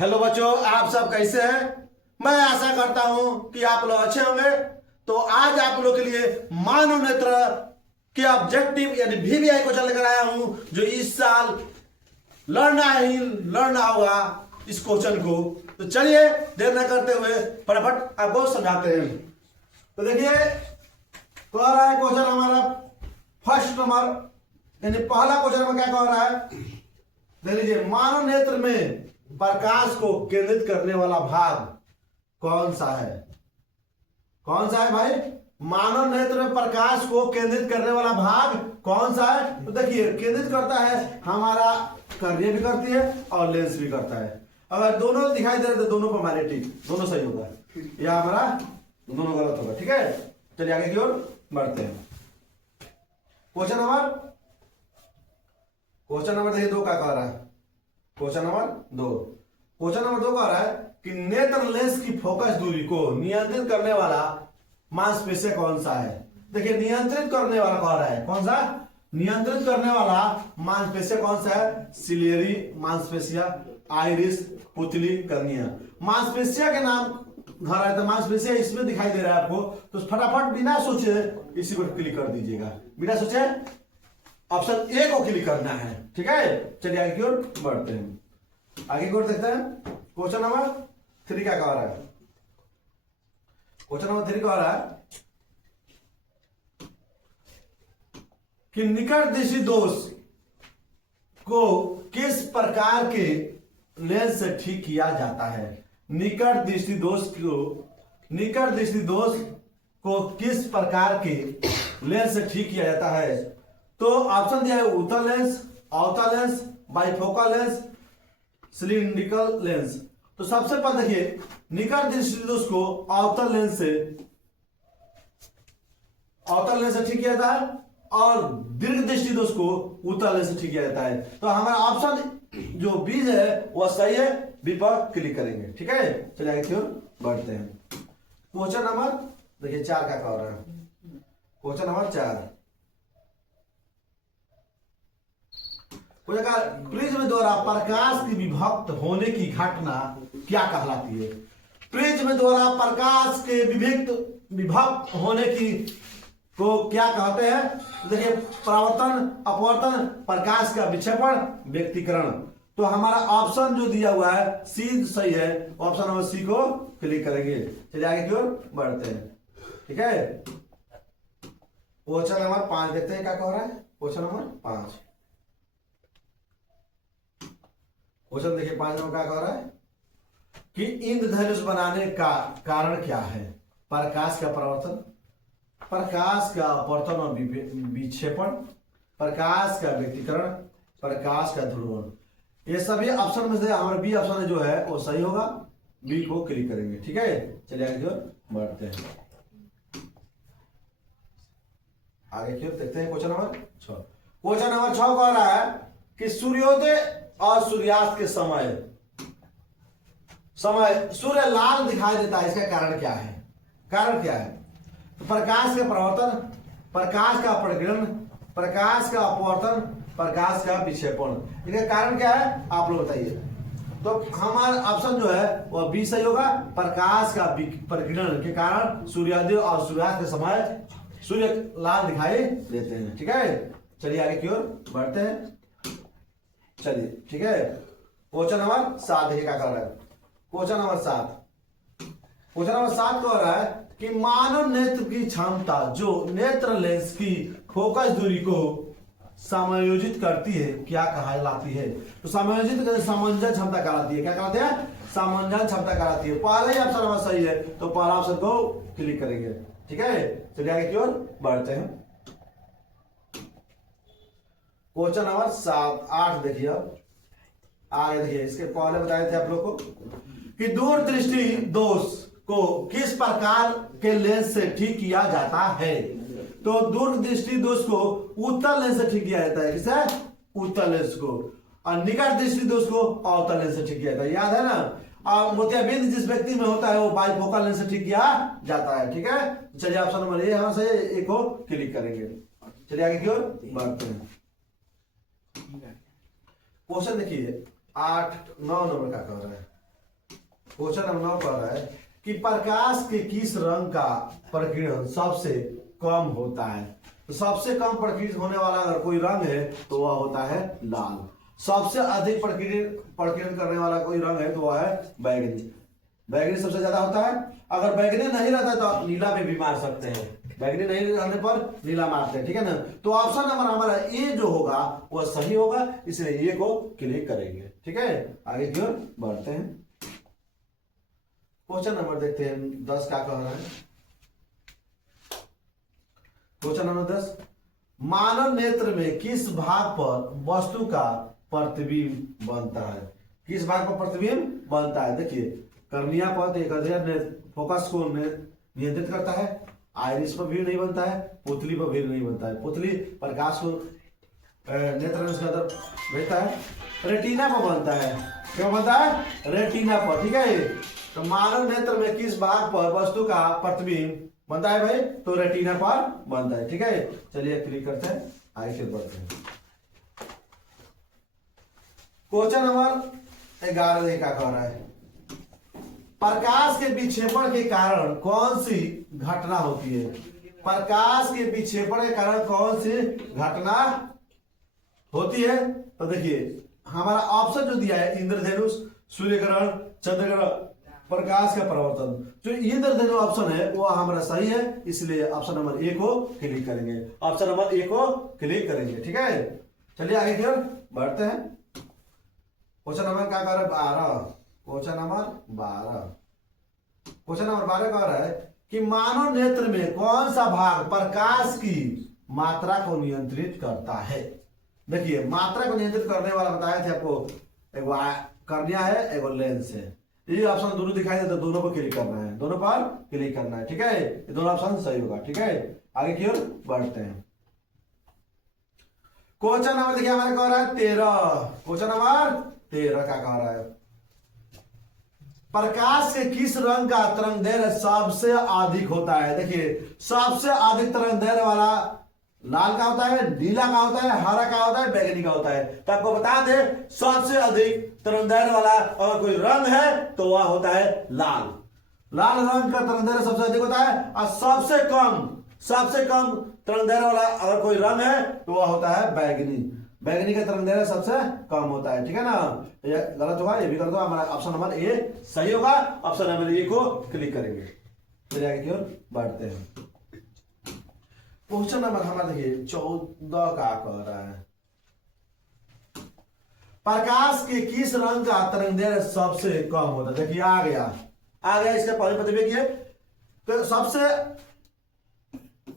Hello बच्चों, आप सब कैसे हैं। मैं आशा करता हूं कि आप लोग अच्छे होंगे। तो आज आप लोग के लिए मानव नेत्र के ऑब्जेक्टिव यानी VVI क्वेश्चन लेकर आया हूं, जो इस साल लड़ना होगा इस क्वेश्चन को। तो चलिए देर न करते हुए फटाफट आपको समझाते हैं। तो देखिए कह रहा है क्वेश्चन हमारा फर्स्ट नंबर यानी पहला क्वेश्चन में क्या कह रहा है, देख लीजिए। मानव नेत्र में प्रकाश को केंद्रित करने वाला भाग कौन सा है? कौन सा है भाई? मानव नेत्र में प्रकाश को केंद्रित करने वाला भाग कौन सा है? तो देखिए केंद्रित करता है हमारा, कार्य भी करती है और लेंस भी करता है। अगर दोनों दिखाई दे रहे तो दोनों पर हमारे ठीक, दोनों सही होगा या हमारा दोनों गलत होगा। ठीक है, चलिए आगे की ओर बढ़ते हैं। क्वेश्चन नंबर देखिए 2 क्या कह रहा है। क्वेश्चन नंबर 2 कह रहा है कि नेत्र लेंस की फोकस दूरी को नियंत्रित करने वाला मांसपेशिया कौन सा है? देखिए नियंत्रित करने वाला कह रहा है, कौन सा? नियंत्रित करने वाला मांसपेशिया कौन सा है? सिलियरी मांसपेशिया, आइरिस, पुतली, कर्निया। मांसपेशिया के नाम धर रहा है तो मांसपेशिया इसमें दिखाई दे रहा है आपको, तो फटाफट बिना सोचे इसी को क्लिक कर दीजिएगा। बिना सोचे ऑप्शन ए को क्लिक करना है। ठीक है, चलिए आगे की ओर बढ़ते हैं। आगे की ओर देखते हैं। क्वेश्चन नंबर 3 क्या कह रहा है? क्वेश्चन नंबर 3 कह रहा है कि निकट दृष्टि दोष को किस प्रकार के लेंस से ठीक किया जाता है? निकट दृष्टि दोष को किस प्रकार के लेंस से ठीक किया जाता है? तो ऑप्शन दिया है उत्तल लेंस, अवतल lens, bifocal lens, cylindrical lens. तो सबसे पहले देखिए निकट दृष्टि दोष को अवतल लेंस से ठीक किया जाता है और दीर्घ दृष्टि दोष को उत्तल लेंस से ठीक किया जाता है। तो हमारा ऑप्शन जो बी है वह सही है, बी पर क्लिक करेंगे। ठीक है, चलिए आगे की ओर बढ़ते हैं। क्वेश्चन नंबर देखिए 4 क्या कह रहा है। क्वेश्चन नंबर 4 प्रिज्म द्वारा प्रकाश की विभक्त होने की घटना क्या कहलाती है? प्रिज्म द्वारा प्रकाश के विभक्त होने की को क्या कहते हैं? देखिए परावर्तन, अपवर्तन, प्रकाश का विक्षेपण, व्यक्तीकरण। तो हमारा ऑप्शन जो दिया हुआ है सी सही है, ऑप्शन नंबर सी को क्लिक करेंगे। चलिए आगे की ओर बढ़ते हैं। ठीक है, क्वेश्चन नंबर 5 देखते हैं क्या कह रहा है। क्वेश्चन नंबर 5 क्वेश्चन देखिए 5 में क्या कह रहा है कि इंद्रधनुष बनाने का कारण क्या है? प्रकाश का परावर्तन, प्रकाश का अपवर्तन और विक्षेपण, प्रकाश का व्यक्तीकरण, प्रकाश का ध्रुवण। ये सभी ऑप्शन में से हमारा बी ऑप्शन जो है वो सही होगा, बी को क्लिक करेंगे। ठीक है, चलिए आगे की ओर बढ़ते हैं। आगे की ओर देखते हैं क्वेश्चन नंबर 6। क्वेश्चन नंबर 6 कह रहा है कि सूर्योदय और सूर्यास्त के समय सूर्य लाल दिखाई देता है, इसका कारण क्या है? कारण क्या है? तो प्रकाश का परावर्तन, प्रकाश का अपवर्तन, प्रकाश का अपवर्तन, प्रकाश का विक्षेपण। इसका कारण क्या है आप लोग बताइए। तो हमारा ऑप्शन जो है वह बी सही होगा। प्रकाश का प्रकीर्णन के कारण सूर्योदय और सूर्यास्त के समय सूर्य लाल दिखाई देते हैं। ठीक है, चलिए आगे की ओर बढ़ते हैं। चलिए ठीक है, क्वेश्चन नंबर 7 देखिए क्या कर रहा है। क्वेश्चन नंबर 7 कह रहा है कि मानव नेत्र की क्षमता जो नेत्र लेंस की फोकस दूरी को समायोजित करती है क्या कहलाती है? तो समायोजित सामंजस्य क्षमता कहलाती है। क्या कहलाती है? सामंजस्य क्षमता कहलाती है। पहला ही ऑप्शन हमारा सही है, तो पहला ऑप्शन को क्लिक करेंगे। ठीक है, चलिए आगे की ओर बढ़ते हैं। क्वेश्चन नंबर 8 देखिए। अब आगे देखिए, इसके पहले बताए थे आप लोग को कि दूरदृष्टि दोष को किस प्रकार के लेंस से ठीक किया जाता है? तो दूरदृष्टि दोष को उत्तल लेंस से ठीक किया जाता है। किसे? उत्तल लेंस को। और निकट दृष्टि दोष को अवतल लेंस से ठीक किया जाता है। याद है ना? और मोतियाबिंद जिस व्यक्ति में होता है वो बाइफोकल लेंस से ठीक किया जाता है। ठीक है, चलिए ऑप्शन नंबर ए हमारा सही, ए को क्लिक करेंगे। चलिए आगे की ओर बढ़ते हैं। क्वेश्चन देखिए 8-9 नंबर का कह रहा है। क्वेश्चन नंबर 9 कह रहा है कि प्रकाश के किस रंग का प्रकीर्णन सबसे कम होता है। तो सबसे कम प्रकीर्णित होने वाला अगर कोई रंग है तो वह होता है लाल। सबसे अधिक प्रकीर्णन करने वाला कोई रंग है तो वह है बैगनी। बैगनी सबसे ज्यादा होता है। अगर बैगनी नहीं रहता तो आप नीला पे भी मार सकते हैं। बैगनी नहीं रहने पर नीला मारते हैं, ठीक है ना। तो ऑप्शन नंबर हमारा ए जो होगा वह सही होगा, इसलिए ए को क्लिक करेंगे, ठीक है। आगे की ओर बढ़ते हैं। क्वेश्चन नंबर देखते हैं 10 क्या कह रहा है। क्वेश्चन नंबर 10, मानव नेत्र में किस भाग पर वस्तु का प्रतिबिंब बनता है। किस भाग पर प्रतिबिंब बनता है। देखिए कर्निया पर एक फोकस को नियंत्रित करता है। आइरिस पर भी नहीं बनता है, पुतली पर भी नहीं बनता है। पुतली प्रकाश को नेत्र के अंदर भेजता है। रेटिना पर बनता है। क्या बनता है? रेटिना पर, ठीक है। तो मानव नेत्र में किस भाग पर वस्तु का प्रतिबिंब बनता है भाई, तो रेटिना पर बनता है, ठीक है। चलिए क्लिक करते हैं, आगे फिर बढ़ते हैं। क्वेश्चन नंबर 11 क्या कह रहा है। प्रकाश के विक्षेपण के कारण कौन सी घटना होती है। प्रकाश के विक्षेपण के कारण कौन सी घटना होती है। तो देखिए हमारा ऑप्शन जो दिया है इंद्रधनु, सूर्य ग्रहण, चंद्र ग्रहण, प्रकाश का परिवर्तन। जो इंद्रधनु ऑप्शन है वो हमारा सही है, इसलिए ऑप्शन नंबर ए को क्लिक करेंगे। ऑप्शन नंबर ए को क्लिक करेंगे, ठीक है। चलिए आगे की ओर बढ़ते हैं। क्वेश्चन नंबर क्या कर रहा है 12। क्वेश्चन नंबर 12 कह रहा है कि मानव नेत्र में कौन सा भाग प्रकाश की मात्रा को नियंत्रित करता है। देखिए मात्रा को नियंत्रित करने वाला बताया थे आपको, एगो कर्निया है, एगो लेंस है। ये ऑप्शन दोनों दिखाई देते, दोनों पर क्लिक करना है, दोनों पर क्लिक करना है, ठीक है। ये दोनों ऑप्शन सही होगा, ठीक है। आगे की ओर बढ़ते हैं। क्वेश्चन नंबर देखिए हमारे कह रहा है 13। क्वेश्चन नंबर 13 क्या कह रहा है। प्रकाश के किस रंग का तरंग दैर्घ्य सबसे अधिक होता है। देखिए सबसे अधिक तरंग दैर्घ्य वाला लाल का होता है, नीला का होता है, हरा का होता है, बैगनी का होता है। तो आपको बता दे सबसे अधिक तरंग दैर्घ्य वाला अगर कोई रंग है तो वह होता है लाल। लाल रंग का तरंग दैर्घ्य सबसे अधिक होता है। और सबसे कम तरंग दैर्घ्य वाला अगर कोई रंग है तो वह होता है बैगनी। बैगनी का तरंग दैर्घ्य सबसे कम होता है, ठीक है ना। ये गलत होगा, ये भी कर दो। हमारा ऑप्शन नंबर ए सही होगा। ऑप्शन नंबर ए को क्लिक करेंगे। फिर आगे की ओर बढ़ते हैं। क्वेश्चन नंबर हमारा देखिए 14 का कह रहा है। प्रकाश के किस रंग का तरंग दैर्घ्य सबसे कम होता है। देखिए आ गया इसका पहले प्रतिबिंब। तो सबसे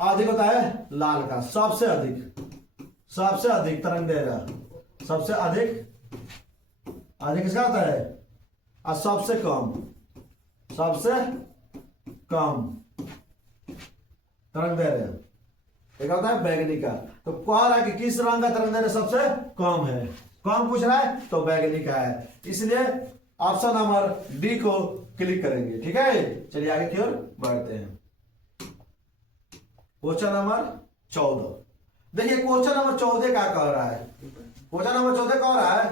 अधिक होता है लाल का, सबसे अधिक तरंग दैर्घ्य, सबसे अधिक किसका होता है। और सबसे कम तरंग दैर्घ्य एक होता है बैगनी का। तो कह रहा है कि किस रंग का तरंग दैर्घ्य सबसे कम है, कौन पूछ रहा है, तो बैगनी का है, इसलिए ऑप्शन नंबर डी को क्लिक करेंगे, ठीक है। चलिए आगे की ओर बढ़ते हैं। क्वेश्चन नंबर 14 देखिए। क्वेश्चन नंबर 14 क्या कह रहा है। क्वेश्चन नंबर 14 कह रहा है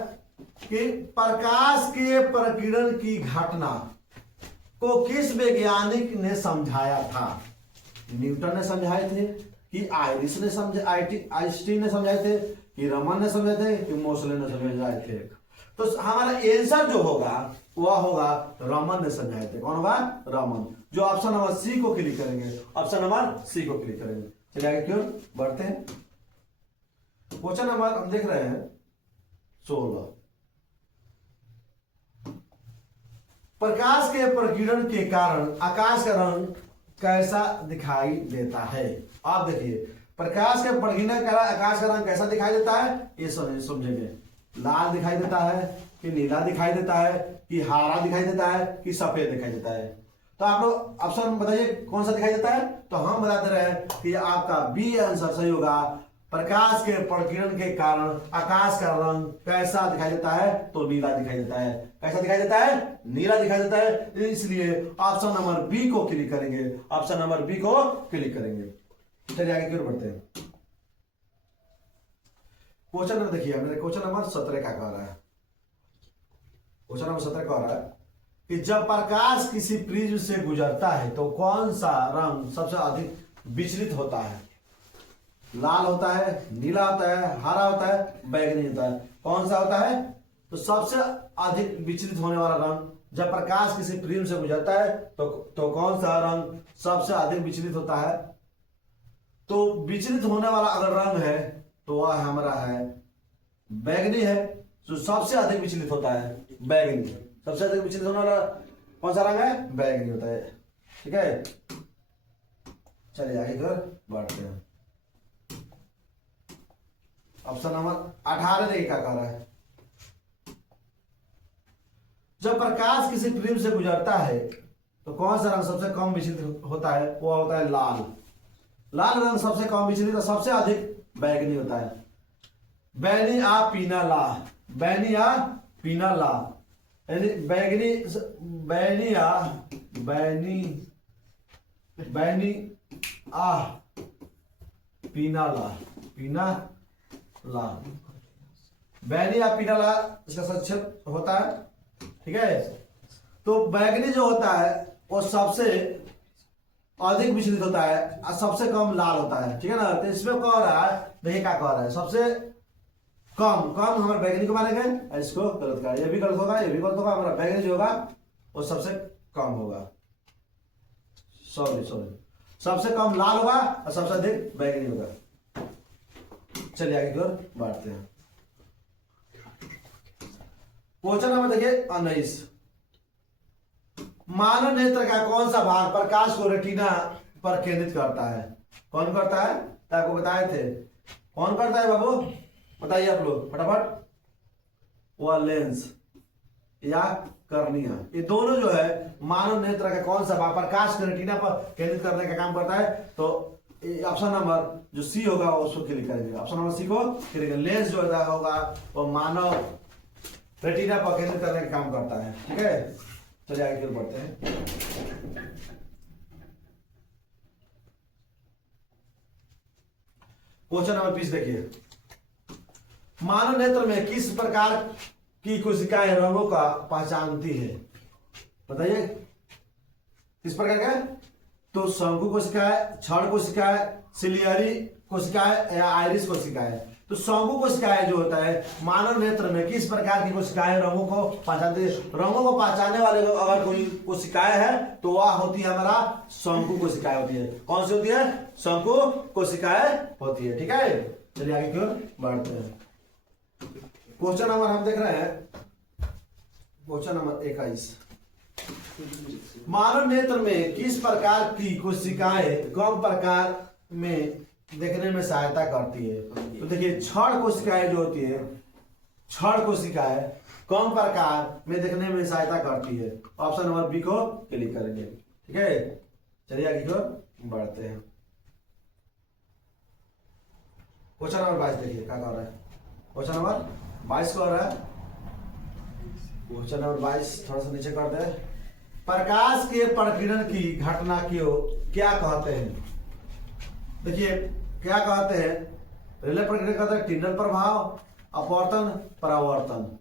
कि प्रकाश के प्रकीर्णन की घटना को किस वैज्ञानिक ने समझाया था। न्यूटन ने समझाए थे कि आइरिस ने आइंस्टीन ने समझाए थे कि रमन ने समझाए थे कि मोसले ने समझाए थे। तो हमारा आंसर जो होगा वह होगा रमन ने समझाए थे। कौन होगा? रमन। जो ऑप्शन नंबर सी को क्लिक करेंगे, ऑप्शन नंबर सी को क्लिक करेंगे। चलिए आगे की ओर बढ़ते हैं। क्वेश्चन नंबर हम देख रहे हैं 16। प्रकाश के प्रकीर्णन के कारण आकाश का रंग कैसा दिखाई देता है। आप देखिए प्रकाश के प्रकीर्णन के कारण आकाश का रंग कैसा दिखाई देता है, ये समझेंगे। लाल दिखाई देता है कि नीला दिखाई देता है कि हरा दिखाई देता है कि सफेद दिखाई देता है। तो आप लोग ऑप्शन बताइए कौन सा दिखाई देता है। तो हम बताते रहे कि आपका बी आंसर सही होगा। प्रकाश के प्रकीर्णन के कारण आकाश का रंग कैसा दिखाई देता है, तो नीला दिखाई देता है। कैसा दिखाई देता है? नीला दिखाई देता है। इसलिए ऑप्शन नंबर बी को क्लिक करेंगे, ऑप्शन नंबर बी को क्लिक करेंगे। चलिए आगे की ओर बढ़ते हैं। क्वेश्चन नंबर देखिए, हमने क्वेश्चन नंबर 17 क्या कह रहा है। क्वेश्चन नंबर 17 कह रहा है कि जब प्रकाश किसी प्रिज्म से गुजरता है तो कौन सा रंग सबसे अधिक विचलित होता है? लाल होता है, नीला होता है, हरा होता है, बैंगनी होता है। कौन सा होता है? तो सबसे अधिक विचलित होने वाला रंग जब प्रकाश किसी प्रिज्म से गुजरता है तो कौन सा रंग सबसे अधिक विचलित होता है? तो विचलित होने वाला अगर रंग है तो वह हमारा है बैंगनी है। जो सबसे अधिक विचलित होता है बैंगनी, सबसे अधिक विचलित होने वाला कौन सा रंग है? बैंगनी होता है। ठीक है, चलिए आगे की ओर बढ़ते हैं। ऑप्शन नंबर 18 देखिए क्या कह रहा है। जब प्रकाश किसी प्रिज्म से गुजरता है तो कौन सा रंग सबसे कम विचलित होता है? वो होता है लाल। लाल रंग सबसे कम विचलित और सबसे अधिक बैंगनी होता है। बैनी आ पीना ला, बैनी आ पीना ला, यानी बैंगनी, बैनी आ, बैनी आ पीना ला, पीना ला, बैनी आ पीना ला इसका संक्षेप होता है। ठीक है, तो बैंगनी जो होता है वो सबसे अधिक विचलित होता है और सबसे कम लाल होता है। ठीक है ना, तो इसमें कह रहा है, देखिए क्या कह रहा है, सबसे कम हमारे बैंगनी को मानेंगे, इसको गलत कहा, ये भी गलत होगा, ये भी गलत होगा, हमारा बैंगनी जो होगा वो सबसे कम होगा। सॉरी सबसे कम लाल होगा और सबसे अधिक बैंगनी होगा। चलिए आगे की ओर बढ़ते हैं। क्वेश्चन नंबर देखिए 19। मानव नेत्र का कौन सा भाग प्रकाश को रेटिना पर केंद्रित करता है? कौन करता है? तो आपको बताए थे, कौन करता है बाबू, बताइए आप लोग फटाफट। वह लेंस या कर्निया, ये दोनों जो है मानव नेत्र का कौन सा भाग प्रकाश को रेटिना पर केंद्रित करने का काम करता है? तो ऑप्शन नंबर जो सी होगा उसको क्लिक करेंगे, ऑप्शन नंबर सी को क्लिक करेंगे। लेंस जो होगा वो मानव रेटिना पर केंद्रित करने का काम करता है। ठीक है, चलिए आगे बढ़ते हैं। क्वेश्चन नंबर 20 देखिए। मानव नेत्र में किस प्रकार की कोशिकाएं रंगों का पहचानती है? बताइए किस प्रकार का? तो शंकु कोशिकाएं, क्षण कोशिकाएं, सिलियरी कोशिकाएं या आइरिस कोशिकाएं। तो शंकु कोशिकाएं जो होता है मानव नेत्र में किस प्रकार की कोशिकाएं रंगों को पहचानती है? रंगों को पहचानने वाले अगर कोई कोशिकाएं है तो वह होती है हमारा शंकु कोशिकाएं होती है। कौन सी होती है? शंकु कोशिकाएं होती है। ठीक है, चलिए आगे की ओर बढ़ते हैं। क्वेश्चन नंबर हम देख रहे हैं, क्वेश्चन नंबर 21। मानव नेत्र में किस प्रकार की कोशिकाएं कम प्रकार में देखने में सहायता करती है? तो देखिए क्षण कोशिकाएं जो होती है, क्षण कोशिकाएं कम प्रकार में देखने में सहायता करती है। ऑप्शन नंबर बी को क्लिक करेंगे। ठीक है, चलिए आगे की ओर बढ़ते हैं। क्वेश्चन नंबर 22 देखिए क्या कर रहा है। क्वेश्चन नंबर 22 को रहा है, क्वेश्चन नंबर 22 थोड़ा सा नीचे करते हैं। प्रकाश के प्रकीर्णन की घटना को क्या कहते हैं? देखिए क्या कहते हैं, रिले प्रकीर्णन कहते हैं टिंडल प्रभाव, अपवर्तन, परावर्तन,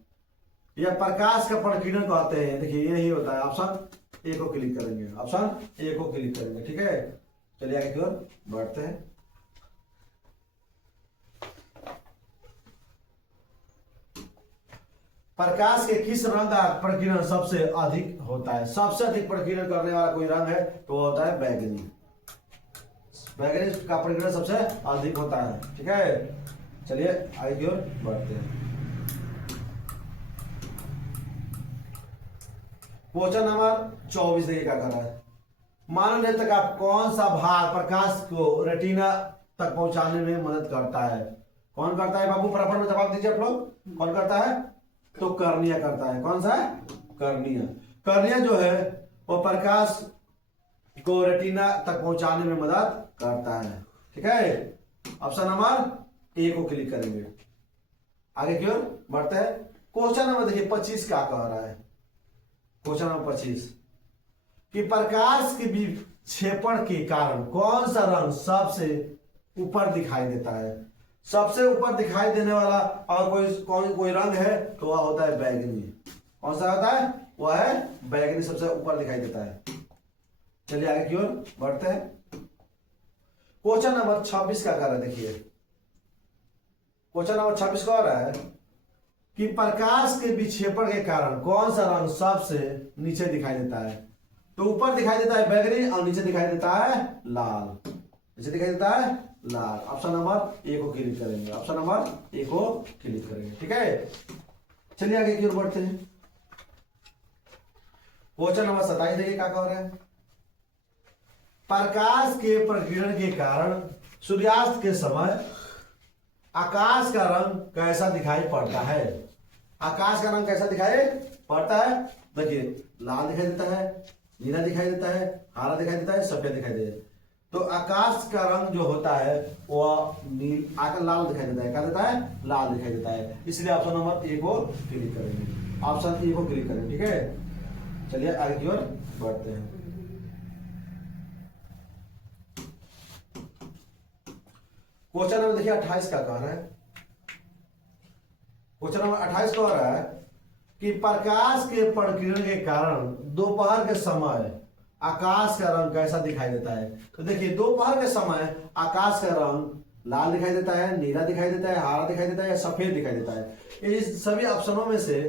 या प्रकाश का प्रकीर्णन कहते हैं। देखिए यही होता है, ऑप्शन ए को क्लिक करेंगे, ऑप्शन ए को क्लिक करेंगे। ठीक है, चलिए आगे की ओर बढ़ते हैं। प्रकाश के किस रंग का प्रकीर्णन सबसे अधिक होता है? सबसे अधिक प्रकीर्णन करने वाला कोई रंग है तो वो होता है बैगनी। बैगनी का प्रकीर्णन सबसे अधिक होता है। ठीक है, चलिए आगे की ओर बढ़ते हैं। क्वेश्चन नंबर 24 देखिए क्या कर रहा है। मानव नेत्र का कौन सा भाग प्रकाश को रेटिना तक पहुंचाने में मदद करता है? कौन करता है बाबू, फटाफट में जवाब दीजिए आप लोग। कौन करता है? तो कर्निया करता है। कौन सा है? कर्निया। कर्निया जो है वो प्रकाश को रेटिना तक पहुंचाने में मदद करता है। ठीक है, ऑप्शन नंबर ए को क्लिक करेंगे। आगे की ओर बढ़ते हैं। क्वेश्चन नंबर देखिए 25 क्या कह रहा है। क्वेश्चन नंबर 25 कि प्रकाश के विक्षेपण के कारण कौन सा रंग सबसे ऊपर दिखाई देता है? सबसे ऊपर दिखाई देने वाला अगर कोई रंग है तो वह होता है बैगनी। कौन सा होता है? वह है बैगनी, सबसे ऊपर दिखाई देता है। चलिए आगे की ओर बढ़ते हैं। क्वेश्चन नंबर 26 का कर रहे देखिए। क्वेश्चन नंबर 26 का रहा है कि प्रकाश के विक्षेपण के कारण कौन सा रंग सबसे नीचे दिखाई देता है? तो ऊपर दिखाई देता है बैगनी और नीचे दिखाई देता है लाल। नीचे दिखाई देता है लाल। ऑप्शन नंबर ए को क्लिक करेंगे। ऑप्शन नंबर ए को क्लिक करेंगे। ठीक है, चलिए आगे की ओर बढ़ते हैं। क्वेश्चन नंबर 27 देखिए क्या कह रहा है। प्रकाश के प्रकीर्णन के कारण सूर्यास्त के समय आकाश का रंग कैसा दिखाई पड़ता है? आकाश का रंग कैसा दिखाई पड़ता है? देखिए, लाल दिखाई देता है, नीला दिखाई देता है, हरा दिखाई देता है, सफेद दिखाई देता है। तो आकाश का रंग जो होता है वह लाल दिखाई देता है। क्या देता है? लाल दिखाई देता है। इसलिए ऑप्शन नंबर ए को क्लिक करेंगे। ऑप्शन ए को क्लिक करेंगे। ठीक है, चलिए आगे की ओर बढ़ते हैं। क्वेश्चन नंबर देखिए 28 का कह रहा है। क्वेश्चन नंबर 28 कह रहा है कि प्रकाश के प्रकीर्णन के कारण दोपहर के समय आकाश का रंग कैसा दिखाई देता है? तो देखिए, दोपहर के समय आकाश का रंग लाल दिखाई देता है, नीला दिखाई देता है, हरा दिखाई देता है या सफेद दिखाई देता है। इस सभी ऑप्शनों में से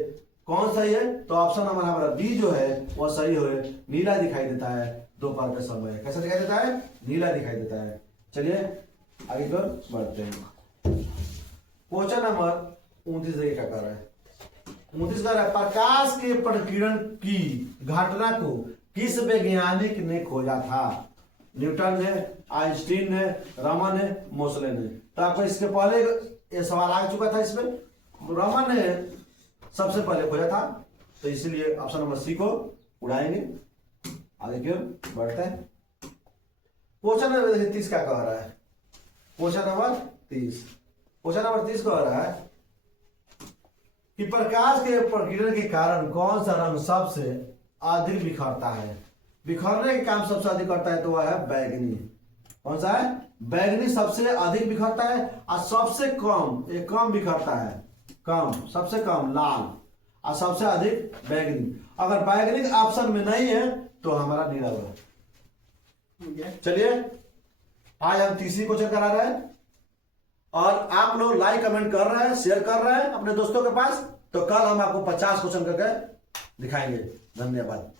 कौन सही है? तो ऑप्शन नंबर हमारा बी जो है वह सही है। नीला दिखाई देता है दोपहर के समय। कैसा दिखाई देता है? नीला दिखाई देता है। चलिए आगे की ओर बढ़ते हैं। क्वेश्चन नंबर 29 देखिए क्या कर रहा है। 29 कर रहा है प्रकाश के प्रकीर्णन की घटना को किस वैज्ञानिक ने खोजा था? न्यूटन ने, आइंस्टीन ने, रमन ने, मोसले ने। तो आपको इसके पहले ये सवाल आ चुका था। इसमें रमन ने सबसे पहले खोजा था, तो इसलिए ऑप्शन नंबर सी को उड़ाएंगे। आगे की ओर बढ़ते हैं। क्वेश्चन नंबर 30 क्या कह रहा है। क्वेश्चन नंबर 30 कह रहा है कि प्रकाश के प्रकीर्णन के कारण कौन सा रंग सबसे अधिक बिखरता है? बिखरने के काम सबसे अधिक करता है तो वह है बैगनी। कौन सा है? बैगनी सबसे अधिक बिखरता है और सबसे कम बिखरता है। सबसे कम लाल और सबसे अधिक बैगनी। अगर बैगनी ऑप्शन में नहीं है तो हमारा नीला है। चलिए आज हम तीसरी क्वेश्चन करा रहे हैं और आप लोग लाइक कमेंट कर रहे हैं, शेयर कर रहे हैं अपने दोस्तों के पास। तो कल हम आपको 50 क्वेश्चन करके दिखाएंगे। धन्यवाद।